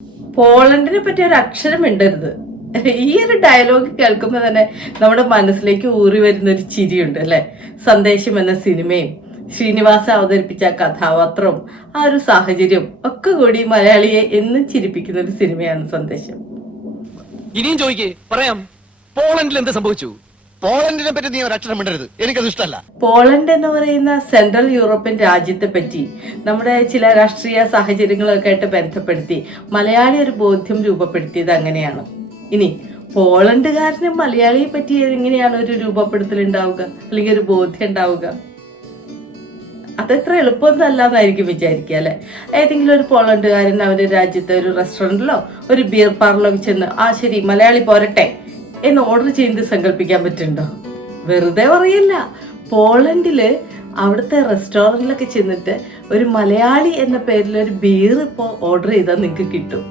പോളണ്ടിനെ പറ്റി ഒരു അക്ഷരം മിണ്ടരുത്. ഈ ഒരു ഡയലോഗ് കേൾക്കുമ്പോൾ തന്നെ നമ്മുടെ മനസ്സിലേക്ക് ഊറി വരുന്ന ഒരു ചിരിയുണ്ട് അല്ലെ. സന്ദേശം എന്ന സിനിമയും ശ്രീനിവാസ അവതരിപ്പിച്ച കഥാപാത്രവും ആ ഒരു സാഹചര്യം ഒക്കെ കൂടി മലയാളിയെ എന്നും ചിരിപ്പിക്കുന്ന ഒരു സിനിമയാണ് സന്ദേശം. ഇനിയും ചോദിക്കേ പറയാം, പോളണ്ടിൽ എന്ത് സംഭവിച്ചു? പോളണ്ടിനെ പറ്റി നീ ഒരു അക്ഷരം മിണ്ടരുത്, എനിക്കത് ഇഷ്ടമല്ല. പോളണ്ട് എന്ന് പറയുന്ന സെൻട്രൽ യൂറോപ്യൻ രാജ്യത്തെ പറ്റി നമ്മുടെ ചില രാഷ്ട്രീയ സാഹചര്യങ്ങളൊക്കെ ആയിട്ട് ബന്ധപ്പെടുത്തി മലയാളി ഒരു ബോധ്യം രൂപപ്പെടുത്തിയത് അങ്ങനെയാണ്. ഇനി പോളണ്ടുകാരന് മലയാളിയെ പറ്റി എങ്ങനെയാണ് ഒരു രൂപപ്പെടുത്തൽ ഉണ്ടാവുക, അല്ലെങ്കിൽ ഒരു ബോധ്യം ഉണ്ടാവുക? അതെത്ര എളുപ്പമൊന്നും അല്ലാന്നായിരിക്കും വിചാരിക്കുക അല്ലെ. ഏതെങ്കിലും ഒരു പോളണ്ടുകാരൻ അവന്റെ രാജ്യത്തെ ഒരു റെസ്റ്റോറൻറ്റിലോ ഒരു ബിയർ പാർലോ ചെന്ന് ശരി മലയാളി പോരട്ടെ എന്ന് ഓർഡർ ചെയ്ത് സങ്കല്പിക്കാൻ പറ്റുന്നുണ്ടോ? വെറുതെ പറയല്ല. പോളണ്ടില് അവിടുത്തെ റെസ്റ്റോറൻറ്റിലൊക്കെ ചെന്നിട്ട് ഒരു മലയാളി എന്ന പേരിൽ ഒരു ബിയർ ഇപ്പോൾ ഓർഡർ ചെയ്താൽ നിങ്ങൾക്ക് കിട്ടും.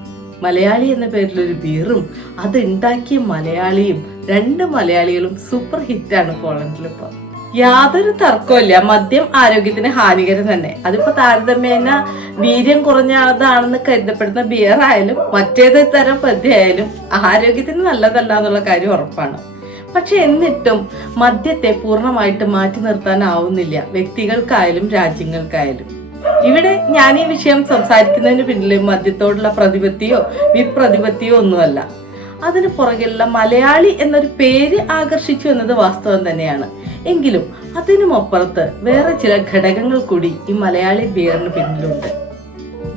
മലയാളി എന്ന പേരിൽ ഒരു ബിയറും അത് ഉണ്ടാക്കിയ മലയാളിയും, രണ്ട് മലയാളികളും സൂപ്പർ ഹിറ്റാണ് പോളണ്ടിലിപ്പോൾ. യാതൊരു തർക്കമില്ല, മദ്യം ആരോഗ്യത്തിന് ഹാനികരം തന്നെ. അതിപ്പോ താരതമ്യേന വീര്യം കുറഞ്ഞതാണെന്ന് കരുതപ്പെടുന്ന ബിയർ ആയാലും മറ്റേത് തരം മദ്യമായാലും ആരോഗ്യത്തിന് നല്ലതല്ല എന്നുള്ള കാര്യം ഉറപ്പാണ്. പക്ഷെ എന്നിട്ടും മദ്യത്തെ പൂർണ്ണമായിട്ട് മാറ്റി നിർത്താനാവുന്നില്ല, വ്യക്തികൾക്കായാലും രാജ്യങ്ങൾക്കായാലും. ഇവിടെ ഞാൻ ഈ വിഷയം സംസാരിക്കുന്നതിന് പിന്നിൽ മദ്യത്തോടുള്ള പ്രതിപത്തിയോ വിപ്രതിപത്തിയോ ഒന്നുമല്ല. അതിന് പുറകിലുള്ള മലയാളി എന്നൊരു പേര് ആകർഷിച്ചു എന്നത് വാസ്തവം തന്നെയാണ്. എങ്കിലും അതിനുമപ്പുറത്ത് വേറെ ചില ഘടകങ്ങൾ കൂടി ഈ മലയാളി ബിയറിന് പിന്നിലുണ്ട്.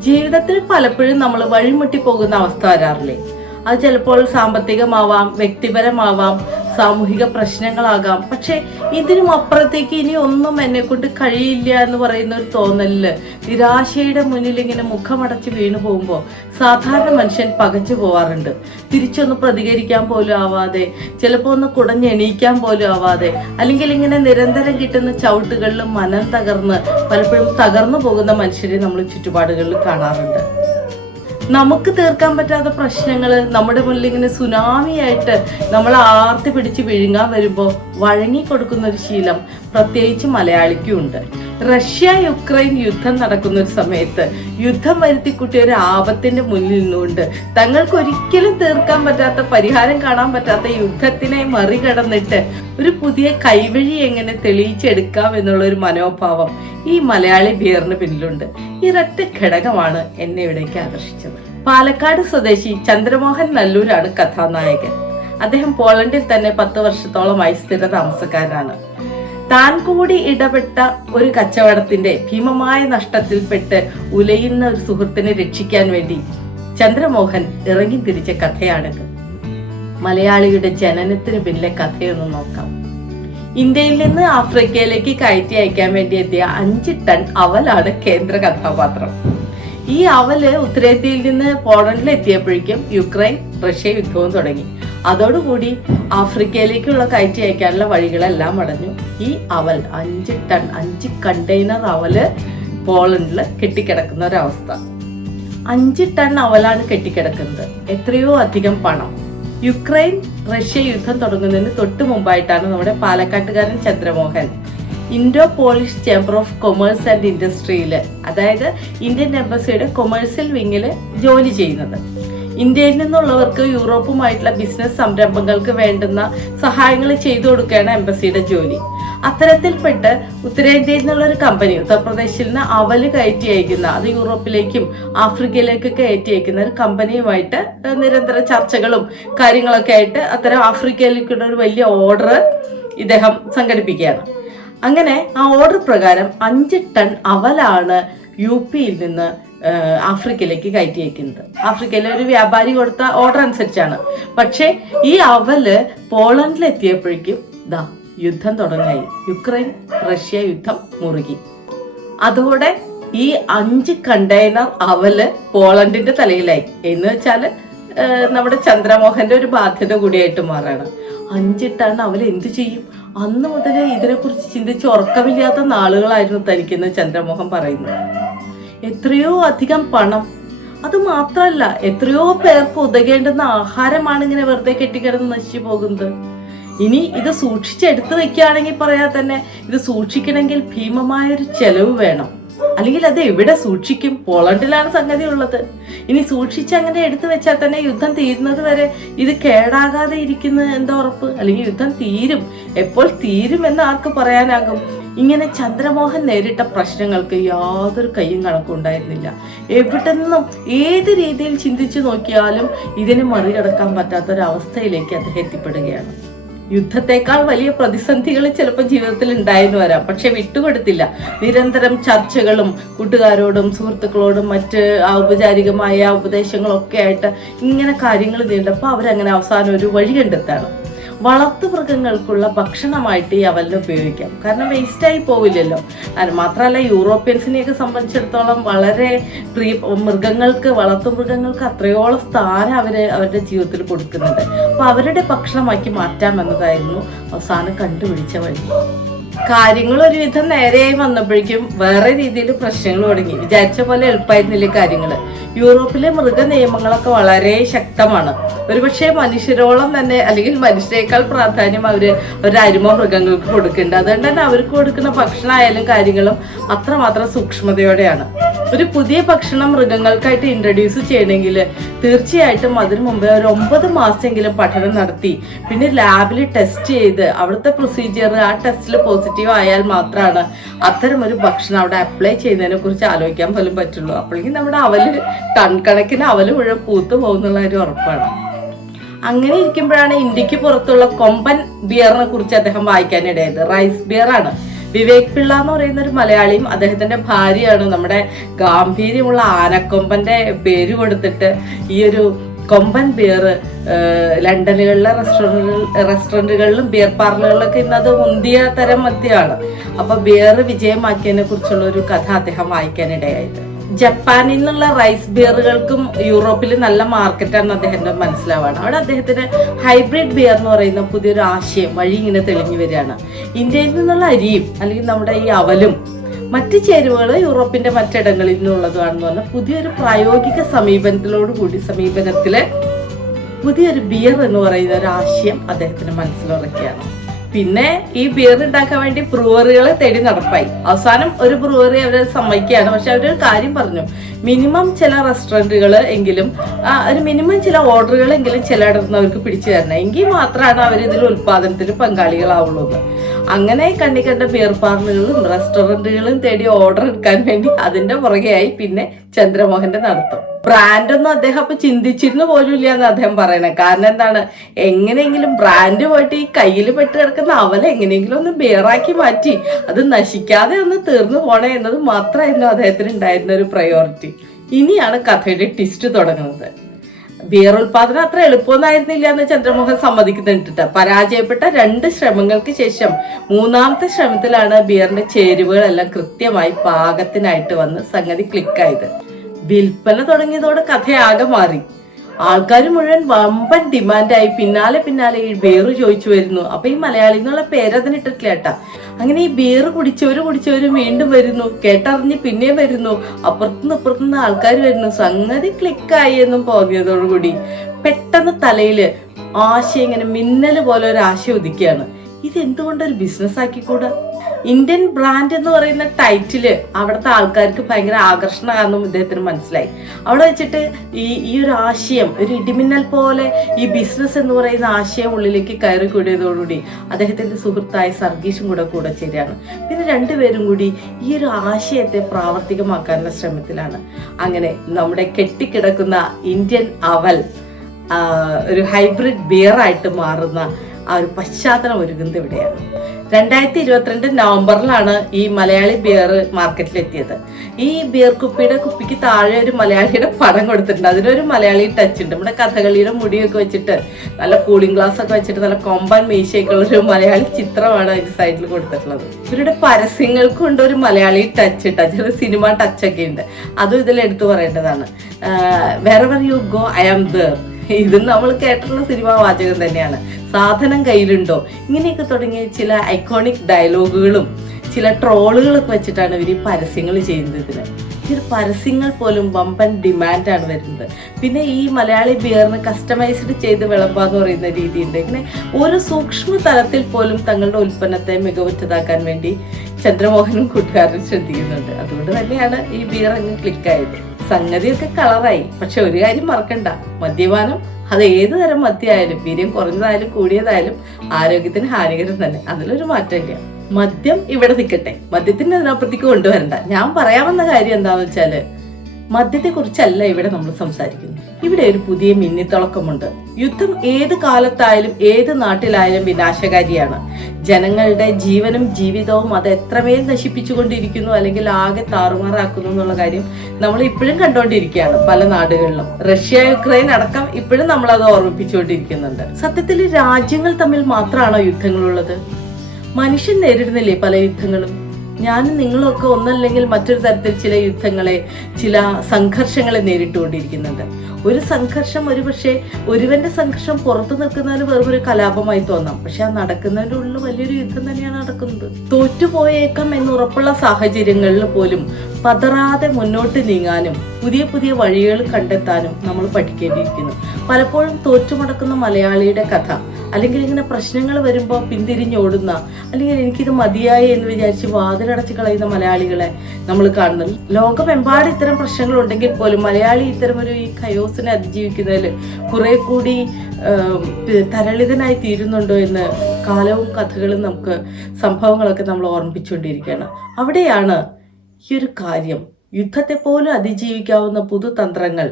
ജീവിതത്തിൽ പലപ്പോഴും നമ്മൾ വഴിമുട്ടി പോകുന്ന അവസ്ഥ വരാറില്ലേ? അത് ചിലപ്പോൾ സാമ്പത്തികമാവാം, വ്യക്തിപരമാവാം, സാമൂഹിക പ്രശ്നങ്ങളാകാം. പക്ഷെ ഇതിനും അപ്പുറത്തേക്ക് ഇനി ഒന്നും എന്നെ കൊണ്ട് കഴിയില്ല എന്ന് പറയുന്ന ഒരു തോന്നലില് നിരാശയുടെ മുന്നിൽ ഇങ്ങനെ മുഖമടച്ച് വീണു പോകുമ്പോൾ സാധാരണ മനുഷ്യൻ പകച്ചു പോവാറുണ്ട്. തിരിച്ചൊന്ന് പ്രതികരിക്കാൻ പോലും ആവാതെ, ചിലപ്പോൾ ഒന്ന് കുടഞ്ഞെണീക്കാൻ പോലും ആവാതെ, അല്ലെങ്കിൽ ഇങ്ങനെ നിരന്തരം കിട്ടുന്ന ചവിട്ടുകളിലും മനം തകർന്ന് പലപ്പോഴും തകർന്നു പോകുന്ന മനുഷ്യരെ നമ്മൾ ചുറ്റുപാടുകളിൽ കാണാറുണ്ട്. നമുക്ക് തീർക്കാൻ പറ്റാത്ത പ്രശ്നങ്ങൾ നമ്മുടെ മുന്നിൽ ഇങ്ങനെ സുനാമിയായിട്ട് നമ്മൾ ആർത്തി പിടിച്ച് വിഴുങ്ങാൻ വരുമ്പോൾ വഴങ്ങി കൊടുക്കുന്ന ഒരു ശീലം പ്രത്യേകിച്ച് മലയാളിക്കും ഉണ്ട്. റഷ്യ യുക്രൈൻ യുദ്ധം നടക്കുന്ന ഒരു സമയത്ത് യുദ്ധം വരുത്തിക്കുട്ടിയ ഒരു ആപത്തിന്റെ മുന്നിൽ നിന്നുകൊണ്ട് തങ്ങൾക്ക് ഒരിക്കലും തീർക്കാൻ പറ്റാത്ത, പരിഹാരം കാണാൻ പറ്റാത്ത യുദ്ധത്തിനെ മറികടന്നിട്ട് ഒരു പുതിയ കൈവഴി എങ്ങനെ തെളിയിച്ചെടുക്കാം എന്നുള്ള ഒരു മനോഭാവം ഈ മലയാളി ബിയറിന് പിന്നിലുണ്ട്. ഈ ഒരൊറ്റ ഘടകമാണ് എന്നെ ഇവിടേക്ക് ആകർഷിച്ചത്. പാലക്കാട് സ്വദേശി ചന്ദ്രമോഹൻ നല്ലൂരാണ് കഥാനായകൻ. അദ്ദേഹം പോളണ്ടിൽ തന്നെ 10 വർഷത്തോളമായി സ്ഥിര താമസക്കാരനാണ്. താൻ കൂടി ഇടപെട്ട ഒരു കച്ചവടത്തിന്റെ ഭീമമായ നഷ്ടത്തിൽപ്പെട്ട് ഉലയുന്ന ഒരു സുഹൃത്തിനെ രക്ഷിക്കാൻ വേണ്ടി ചന്ദ്രമോഹൻ ഇറങ്ങി തിരിച്ച കഥയാണിത്. മലയാളിയുടെ ജനനത്തിന് പിന്നിലെ കഥയൊന്ന് നോക്കാം. ഇന്ത്യയിൽ നിന്ന് ആഫ്രിക്കയിലേക്ക് കയറ്റി അയക്കാൻ വേണ്ടി എത്തിയ 5 ടൺ അവലാണ് കേന്ദ്ര കഥാപാത്രം. ഈ അവല് ഉത്തരേന്ത്യയിൽ നിന്ന് പോളണ്ടിൽ എത്തിയപ്പോഴേക്കും യുക്രൈൻ റഷ്യ യുദ്ധവും തുടങ്ങി. അതോടുകൂടി ആഫ്രിക്കയിലേക്കുള്ള കയറ്റി അയക്കാനുള്ള വഴികളെല്ലാം അടഞ്ഞു. ഈ അവൽ 5 ടൺ 5 കണ്ടെയ്നർ അവല് പോളണ്ടിൽ കെട്ടിക്കിടക്കുന്ന ഒരവസ്ഥ. 5 ടൺ അവലാണ് കെട്ടിക്കിടക്കുന്നത്. എത്രയോ അധികം പണം. യുക്രൈൻ റഷ്യ യുദ്ധം തുടങ്ങുന്നതിന് തൊട്ട് മുമ്പായിട്ടാണ് നമ്മുടെ പാലക്കാട്ടുകാരൻ Chandramohan Indo Polish chamber of commerce and ഇൻഡസ്ട്രിയിൽ, അതായത് ഇന്ത്യൻ എംബസിയുടെ കൊമേഴ്സ്യൽ വിങ്ങിൽ ജോലി ചെയ്യുന്നത്. ഇന്ത്യയിൽ നിന്നുള്ളവർക്ക് യൂറോപ്പുമായിട്ടുള്ള ബിസിനസ് സംരംഭങ്ങൾക്ക് വേണ്ടുന്ന സഹായങ്ങൾ ചെയ്തു കൊടുക്കുകയാണ് എംബസിയുടെ ജോലി. അത്തരത്തിൽപ്പെട്ട് ഉത്തരേന്ത്യയിൽ നിന്നുള്ള ഒരു കമ്പനി ഉത്തർപ്രദേശിൽ നിന്ന് അവല് കയറ്റി അയക്കുന്ന, അത് യൂറോപ്പിലേക്കും ആഫ്രിക്കയിലേക്കൊക്കെ കയറ്റി അയക്കുന്ന ഒരു കമ്പനിയുമായിട്ട് നിരന്തര ചർച്ചകളും കാര്യങ്ങളൊക്കെ ആയിട്ട് അത്തരം ആഫ്രിക്കയിലേക്കുള്ള ഒരു വലിയ ഓർഡർ ഇദ്ദേഹം സംഘടിപ്പിക്കുകയാണ്. അങ്ങനെ ആ ഓർഡർ പ്രകാരം 5 ടൺ അവലാണ് UP-യിൽ നിന്ന് ആഫ്രിക്കയിലേക്ക് കയറ്റി അയക്കുന്നത്. ആഫ്രിക്കയിലെ ഒരു വ്യാപാരി കൊടുത്ത ഓർഡർ അനുസരിച്ചാണ്. പക്ഷെ ഈ അവല് പോളണ്ടിൽ എത്തിയപ്പോഴേക്കും യുദ്ധം തുടങ്ങായി. യുക്രൈൻ റഷ്യ യുദ്ധം മുറുകി. അതോടെ ഈ 5 കണ്ടെയ്നർ അവല് പോളണ്ടിന്റെ തലയിലായി. എന്ന് വെച്ചാൽ നമ്മുടെ ചന്ദ്രമോഹന്റെ ഒരു ബാധ്യത കൂടിയായിട്ട് മാറാണ്. 5 ടൺ അവല് എന്തു ചെയ്യും? അന്ന് മുതലേ ഇതിനെക്കുറിച്ച് ചിന്തിച്ച് ഉറക്കമില്ലാത്ത നാളുകളായിരുന്നു തനിക്കെന്ന് ചന്ദ്രമോഹൻ പറയുന്നു. എത്രയോ അധികം പണം, അത് മാത്രമല്ല എത്രയോ പേർക്ക് ഉതകേണ്ടുന്ന ആഹാരമാണ് ഇങ്ങനെ വെറുതെ കെട്ടിക്കിടന്ന് നശിച്ചു പോകുന്നത്. ഇനി ഇത് സൂക്ഷിച്ചെടുത്തു വെക്കുകയാണെങ്കിൽ പറയാൻ തന്നെ ഇത് സൂക്ഷിക്കണമെങ്കിൽ ഭീമമായൊരു ചെലവ് വേണം. അല്ലെങ്കിൽ അത് എവിടെ സൂക്ഷിക്കും? പോളണ്ടിലാണ് സംഗതി ഉള്ളത്. ഇനി സൂക്ഷിച്ച് അങ്ങനെ എടുത്തു വെച്ചാൽ തന്നെ യുദ്ധം തീരുന്നത് വരെ ഇത് കേടാകാതെ ഇരിക്കുന്നത് എന്താ ഉറപ്പ്? അല്ലെങ്കിൽ യുദ്ധം തീരും, എപ്പോൾ തീരും എന്ന് ആർക്ക് പറയാനാകും? ഇങ്ങനെ ചന്ദ്രമോഹൻ നേരിട്ട പ്രശ്നങ്ങൾക്ക് യാതൊരു കയ്യും കണക്കും ഉണ്ടായിരുന്നില്ല. എവിടെ നിന്നും ഏത് രീതിയിൽ ചിന്തിച്ചു നോക്കിയാലും ഇതിനെ മറികടക്കാൻ പറ്റാത്തൊരവസ്ഥയിലേക്ക് അദ്ദേഹം എത്തിപ്പെടുകയാണ്. യുദ്ധത്തെക്കാൾ വലിയ പ്രതിസന്ധികൾ ചിലപ്പോൾ ജീവിതത്തിൽ ഉണ്ടായെന്ന് വരാം, പക്ഷെ വിട്ടുകൊടുത്തില്ല. നിരന്തരം ചർച്ചകളും കൂട്ടുകാരോടും സുഹൃത്തുക്കളോടും മറ്റ് ഔപചാരികമായ ഉപദേശങ്ങളൊക്കെ ആയിട്ട് ഇങ്ങനെ കാര്യങ്ങൾ നീണ്ടപ്പോൾ അവരങ്ങനെ അവസാനം ഒരു വഴി കണ്ടെത്താണ്. വളർത്തു മൃഗങ്ങൾക്കുള്ള ഭക്ഷണമായിട്ട് ഈ അവലിനെ ഉപയോഗിക്കാം. കാരണം വേസ്റ്റായി പോവില്ലല്ലോ. മാത്രമല്ല യൂറോപ്യൻസിനെയൊക്കെ സംബന്ധിച്ചിടത്തോളം വളരെ വളർത്തു മൃഗങ്ങൾക്ക് അത്രയോളം സ്ഥാനം അവരുടെ ജീവിതത്തിൽ കൊടുക്കുന്നുണ്ട്. അപ്പൊ അവരുടെ ഭക്ഷണമാക്കി മാറ്റാമെന്നതായിരുന്നു അവസാനം കണ്ടുപിടിച്ച വഴി. കാര്യങ്ങൾ ഒരുവിധം നേരെയായി വന്നപ്പോഴേക്കും വേറെ രീതിയിൽ പ്രശ്നങ്ങൾ തുടങ്ങി. വിചാരിച്ച പോലെ എളുപ്പമായിരുന്നില്ല കാര്യങ്ങൾ. യൂറോപ്പിലെ മൃഗ നിയമങ്ങളൊക്കെ വളരെ ശക്തമാണ്. ഒരുപക്ഷെ മനുഷ്യരോളം തന്നെ, അല്ലെങ്കിൽ മനുഷ്യരെക്കാൾ പ്രാധാന്യം അവരുടെ അരുമ മൃഗങ്ങൾക്ക് കൊടുക്കുന്നുണ്ട്. അതുകൊണ്ട് തന്നെ അവർക്ക് കൊടുക്കുന്ന ഭക്ഷണമായാലും കാര്യങ്ങളും അത്രമാത്രം സൂക്ഷ്മതയോടെയാണ്. ഒരു പുതിയ ഭക്ഷണം മൃഗങ്ങൾക്കായിട്ട് ഇൻട്രൊഡ്യൂസ് ചെയ്യണമെങ്കിൽ തീർച്ചയായിട്ടും അതിനു മുമ്പേ ഒരു 9 മാസമെങ്കിലും പഠനം നടത്തി പിന്നെ ലാബിൽ ടെസ്റ്റ് ചെയ്ത് അവിടുത്തെ പ്രൊസീജിയർ ആ ടെസ്റ്റിൽ പോസിറ്റീവ് ആയാൽ മാത്രമാണ് അത്തരം ഒരു ഭക്ഷണം അവിടെ അപ്ലൈ ചെയ്യുന്നതിനെ കുറിച്ച് ആലോചിക്കാൻ പോലും പറ്റുള്ളൂ. അപ്പോഴേക്കും നമ്മുടെ ടൺ കണക്കിന് അവല് മുഴുവൻ പൂത്തു പോകുന്നുള്ള ഒരു ഉറപ്പാണ്. അങ്ങനെ ഇരിക്കുമ്പോഴാണ് ഇന്ത്യക്ക് പുറത്തുള്ള കൊമ്പൻ ബിയറിനെ കുറിച്ച് അദ്ദേഹം വായിക്കാനിടയായത്. റൈസ് ബിയർ ആണ്. വിവേക് പിള്ള എന്ന് പറയുന്ന ഒരു മലയാളിയും അദ്ദേഹത്തിന്റെ ഭാര്യയാണ് നമ്മുടെ ഗാംഭീര്യമുള്ള ആനക്കൊമ്പന്റെ പേര് കൊടുത്തിട്ട് ഈ ഒരു കൊമ്പൻ ബിയർ ലണ്ടനുകളിലെ റെസ്റ്റോറൻറ്റുകളിലും ബിയർ പാർലറുകളിലൊക്കെ ഇന്നത് മുന്തിയ തരം മദ്യമാണ്. അപ്പൊ ബിയർ വിജയമാക്കിയതിനെ കുറിച്ചുള്ള ഒരു കഥ അദ്ദേഹം വായിക്കാനിടയായത്. ജപ്പാനിൽ നിന്നുള്ള റൈസ് ബിയറുകൾക്കും യൂറോപ്പിൽ നല്ല മാർക്കറ്റാണെന്ന് അദ്ദേഹത്തിന്റെ മനസ്സിലാവാണ്. അവിടെ അദ്ദേഹത്തിന് ഹൈബ്രിഡ് ബിയർ എന്ന് പറയുന്ന പുതിയൊരു ആശയം വഴി ഇങ്ങനെ തെളിഞ്ഞു വരികയാണ്. ഇന്ത്യയിൽ നിന്നുള്ള അരിയും അല്ലെങ്കിൽ നമ്മുടെ ഈ അവലും മറ്റ് ചേരുവകൾ യൂറോപ്പിന്റെ മറ്റിടങ്ങളിൽ നിന്നുള്ളതാണെന്ന് പറഞ്ഞാൽ പുതിയൊരു പ്രായോഗിക സമീപനത്തില് പുതിയൊരു ബിയർ എന്ന് പറയുന്ന ഒരു ആശയം അദ്ദേഹത്തിന് മനസ്സിലുറക്കുകയാണ്. പിന്നെ ഈ ബിയർ ഉണ്ടാക്കാൻ വേണ്ടി ബ്രൂവറികളെ തേടി നടപ്പായി. അവസാനം ഒരു ബ്രൂവറി അവർ സമ്മതിക്കുകയാണ്. പക്ഷെ അവരൊരു കാര്യം പറഞ്ഞു, മിനിമം ചില റെസ്റ്റോറൻറ്റുകൾ എങ്കിലും ഒരു മിനിമം ചില ഓർഡറുകളെങ്കിലും ചിലയിടത്ത് നിന്ന് അവർക്ക് പിടിച്ചു തരണം, എങ്കിൽ മാത്രമാണ് അവർ ഇതിൽ ഉൽപ്പാദനത്തിൽ പങ്കാളികളാവുള്ളൂ എന്ന്. അങ്ങനെ കണ്ട ബിയർ പാർലറുകളും റെസ്റ്റോറൻറ്റുകളും തേടി ഓർഡർ എടുക്കാൻ വേണ്ടി അതിന്റെ പുറകെയായി പിന്നെ ചന്ദ്രമോഹന്റെ നടത്തം. ബ്രാൻഡൊന്നും അദ്ദേഹം അപ്പൊ ചിന്തിച്ചിരുന്നു പോലും ഇല്ല എന്ന് അദ്ദേഹം പറയണേ. കാരണം എന്താണ്, എങ്ങനെയെങ്കിലും ബ്രാൻഡ് പോയിട്ട് ഈ കയ്യിൽ പെട്ട് കിടക്കുന്ന അവല എങ്ങനെയെങ്കിലും ഒന്ന് ബിയറാക്കി മാറ്റി അത് നശിക്കാതെ ഒന്ന് തീർന്നു പോണേ എന്നത് മാത്രമായിരുന്നു അദ്ദേഹത്തിന് ഉണ്ടായിരുന്ന ഒരു പ്രയോറിറ്റി. ഇനിയാണ് കഥയുടെ ട്വിസ്റ്റ് തുടങ്ങുന്നത്. ബിയർ ഉൽപാദനം അത്ര എളുപ്പമൊന്നായിരുന്നില്ല എന്ന് ചന്ദ്രമോഹൻ സമ്മതിക്കുന്നുണ്ട്. പരാജയപ്പെട്ട 2 ശ്രമങ്ങൾക്ക് ശേഷം 3ാമത്തെ ശ്രമത്തിലാണ് ബിയറിന്റെ ചേരുവകളെല്ലാം കൃത്യമായി പാകത്തിനായിട്ട് വന്ന് സംഗതി ക്ലിക്കായത്. വിൽപ്പന തുടങ്ങിയതോടെ കഥയാകെ മാറി. ആൾക്കാർ മുഴുവൻ വമ്പൻ ഡിമാൻഡായി പിന്നാലെ ഈ ബിയർ ചോദിച്ചു വരുന്നു. അപ്പൊ ഈ മലയാളി എന്നുള്ള പേരതിനിട്ടിട്ടില്ല കേട്ടാ. അങ്ങനെ ഈ ബിയർ കുടിച്ചവര് വീണ്ടും വരുന്നു, കേട്ടറിഞ്ഞ് പിന്നെയും വരുന്നു, അപ്പുറത്തുനിന്ന് ആൾക്കാർ വരുന്നു. സംഗതി ക്ലിക്കായി എന്നും തോന്നിയതോടുകൂടി പെട്ടെന്ന് തലയില് ആശയം ഇങ്ങനെ മിന്നല് പോലെ ഒരു ആശയം ഉദിക്കുകയാണ്. ഇതെന്തുകൊണ്ടൊരു ബിസിനസ് ആക്കിക്കൂടാ? ഇന്ത്യൻ ബ്രാൻഡ് എന്ന് പറയുന്ന ടൈറ്റില് അവിടുത്തെ ആൾക്കാർക്ക് ഭയങ്കര ആകർഷണമാണെന്നും ഇദ്ദേഹത്തിന് മനസ്സിലായി. അവിടെ വെച്ചിട്ട് ഈ ഒരു ആശയം ഒരു ഇടിമിന്നൽ പോലെ ഈ ബിസിനസ് എന്ന് പറയുന്ന ആശയം ഉള്ളിലേക്ക് കയറി കൂടിയതോടുകൂടി അദ്ദേഹത്തിന്റെ സുഹൃത്തായ സർഗീഷും കൂടെ ചേരുകയാണ്. പിന്നെ 2 പേരും കൂടി ഈ ഒരു ആശയത്തെ പ്രാവർത്തികമാക്കാനുള്ള ശ്രമത്തിലാണ്. അങ്ങനെ നമ്മുടെ കെട്ടിക്കിടക്കുന്ന ഇന്ത്യൻ അവൽ ഒരു ഹൈബ്രിഡ് ബിയറായിട്ട് മാറുന്ന ആ ഒരു പശ്ചാത്തലം ഒരുങ്ങുന്നത് ഇവിടെയാണ്. 2022 നവംബറിലാണ് ഈ മലയാളി ബിയർ മാർക്കറ്റിലെത്തിയത്. ഈ ബിയർ കുപ്പിക്ക് താഴെ ഒരു മലയാളിയുടെ പടം കൊടുത്തിട്ടുണ്ട്. അതിനൊരു മലയാളി ടച്ച് ഉണ്ട്. നമ്മുടെ കഥകളിയുടെ മുടിയൊക്കെ വെച്ചിട്ട് നല്ല കൂളിംഗ് ഗ്ലാസ് ഒക്കെ വെച്ചിട്ട് നല്ല കൊമ്പൻ മീശയൊക്കെയുള്ള ഒരു മലയാളി ചിത്രമാണ് അതിന്റെ സൈഡിൽ കൊടുത്തിട്ടുള്ളത്. ഇവരുടെ പരസ്യങ്ങൾക്കും ഉണ്ട് ഒരു മലയാളി ടച്ച് ഒരു സിനിമ ടച്ചൊക്കെ ഉണ്ട്. അതും ഇതിൽ എടുത്തു പറയേണ്ടതാണ്. wherever you go I am there. ഇത് നമ്മൾ കേട്ടിട്ടുള്ള സിനിമാ വാചകം തന്നെയാണ്. സാധനം കയ്യിലുണ്ടോ, ഇങ്ങനെയൊക്കെ തുടങ്ങിയ ചില ഐക്കോണിക് ഡയലോഗുകളും ചില ട്രോളുകളൊക്കെ വെച്ചിട്ടാണ് ഇവർ ഈ പരസ്യങ്ങൾ ചെയ്യുന്നത്. ഈ ഒരു പരസ്യങ്ങൾ പോലും വമ്പൻ ഡിമാൻഡാണ് വരുന്നത്. പിന്നെ ഈ മലയാളി ബിയറിന് കസ്റ്റമൈസ്ഡ് ചെയ്ത് വിളമ്പാന്ന് പറയുന്ന രീതിയുണ്ട്. ഇങ്ങനെ ഓരോ സൂക്ഷ്മ തലത്തിൽ പോലും തങ്ങളുടെ ഉൽപ്പന്നത്തെ മികവുറ്റതാക്കാൻ വേണ്ടി ചന്ദ്രമോഹനും കൂട്ടുകാരും ശ്രദ്ധിക്കുന്നുണ്ട്. അതുകൊണ്ട് തന്നെയാണ് ഈ ബിയർ അങ്ങ് ക്ലിക്കായത്. സംഗതിയൊക്കെ കളറായി. പക്ഷെ ഒരു കാര്യം മറക്കണ്ട, മദ്യപാനം അത് ഏത് തരം മദ്യമായാലും, വീര്യം കുറഞ്ഞതായാലും കൂടിയതായാലും ആരോഗ്യത്തിന് ഹാനികരം തന്നെ. അതിലൊരു മാറ്റമില്ല. മദ്യം ഇവിടെ നിൽക്കട്ടെ, മദ്യത്തിന്റെ അതിനപ്പുറത്തേക്ക് കൊണ്ടുവരണ്ട. ഞാൻ പറയാവുന്ന കാര്യം എന്താണെന്ന് വെച്ചാല്, മദ്യത്തെ കുറിച്ചല്ല ഇവിടെ നമ്മൾ സംസാരിക്കുന്നത്. ഇവിടെ ഒരു പുതിയ മിന്നിത്തിളക്കമുണ്ട്. യുദ്ധം ഏത് കാലത്തായാലും ഏത് നാട്ടിലായാലും വിനാശകാരിയാണ്. ജനങ്ങളുടെ ജീവനും ജീവിതവും അത് എത്രമേൽ നശിപ്പിച്ചുകൊണ്ടിരിക്കുന്നു, അല്ലെങ്കിൽ ആകെ താറുമാറാക്കുന്നു എന്നുള്ള കാര്യം നമ്മൾ ഇപ്പോഴും കണ്ടുകൊണ്ടിരിക്കുകയാണ് പല നാടുകളിലും. റഷ്യ യുക്രൈൻ അടക്കം ഇപ്പോഴും നമ്മൾ അത് ഓർമ്മിപ്പിച്ചുകൊണ്ടിരിക്കുന്നുണ്ട്. സത്യത്തിൽ രാജ്യങ്ങൾ തമ്മിൽ മാത്രമാണോ യുദ്ധങ്ങളുള്ളത്? മനുഷ്യൻ നേരിടുന്നില്ലേ പല യുദ്ധങ്ങളും? ഞാനും നിങ്ങളൊക്കെ ഒന്നല്ലെങ്കിൽ മറ്റൊരു തരത്തിൽ ചില യുദ്ധങ്ങളെ, ചില സംഘർഷങ്ങളെ നേരിട്ടുകൊണ്ടിരിക്കുന്നുണ്ട്. ഒരു സംഘർഷം ഒരുപക്ഷെ ഒരുവന്റെ സംഘർഷം പുറത്തു നിൽക്കുന്നതിന് വെറുമൊരു കലാപമായി തോന്നാം. പക്ഷെ ആ നടക്കുന്നതിൻ്റെ ഉള്ളിൽ വലിയൊരു യുദ്ധം തന്നെയാണ് നടക്കുന്നത്. തോറ്റുപോയേക്കാം എന്നുറപ്പുള്ള സാഹചര്യങ്ങളിൽ പോലും പതറാതെ മുന്നോട്ട് നീങ്ങാനും പുതിയ പുതിയ വഴികൾ കണ്ടെത്താനും നമ്മൾ പഠിക്കേണ്ടിയിരിക്കുന്നു. പലപ്പോഴും തോറ്റുമടക്കുന്ന മലയാളിയുടെ കഥ, അല്ലെങ്കിൽ ഇങ്ങനെ പ്രശ്നങ്ങൾ വരുമ്പോൾ പിന്തിരിഞ്ഞോടുന്ന, അല്ലെങ്കിൽ എനിക്കിത് മതിയായി എന്ന് വിചാരിച്ച് വാതിലടച്ച് കളയുന്ന മലയാളികളെ നമ്മൾ കാണുന്നത്. ലോകമെമ്പാട് ഇത്തരം പ്രശ്നങ്ങൾ ഉണ്ടെങ്കിൽ പോലും മലയാളി ഇത്തരമൊരു ഈ കയോസിനെ അതിജീവിക്കുന്നതിൽ കുറെ കൂടി തരളിതനായി തീരുന്നുണ്ടോ എന്ന് കാലവും കഥകളും നമുക്ക്, സംഭവങ്ങളൊക്കെ നമ്മൾ ഓർമ്മിപ്പിച്ചുകൊണ്ടിരിക്കുകയാണ്. അവിടെയാണ് ഈ ഒരു കാര്യം, യുദ്ധത്തെ പോലും അതിജീവിക്കാവുന്ന പുതുതന്ത്രങ്ങൾ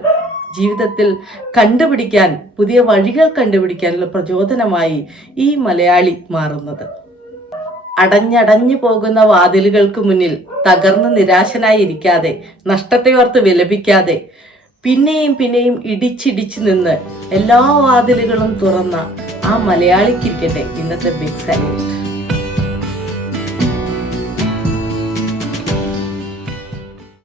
ജീവിതത്തിൽ കണ്ടുപിടിക്കാൻ, പുതിയ വഴികൾ കണ്ടുപിടിക്കാനുള്ള പ്രചോദനമായി ഈ മലയാളി മാറുന്നത്. അടഞ്ഞടഞ്ഞു പോകുന്ന വാതിലുകൾക്ക് മുന്നിൽ തകർന്ന് നിരാശനായി ഇരിക്കാതെ, നഷ്ടത്തെ ഓർത്ത് വിലപിക്കാതെ, പിന്നെയും പിന്നെയും ഇടിച്ചിടിച്ചു നിന്ന് എല്ലാ വാതിലുകളും തുറന്ന ആ മലയാളിക്കിരിക്കട്ടെ ഇന്നത്തെ ബിഗ് സാലറി.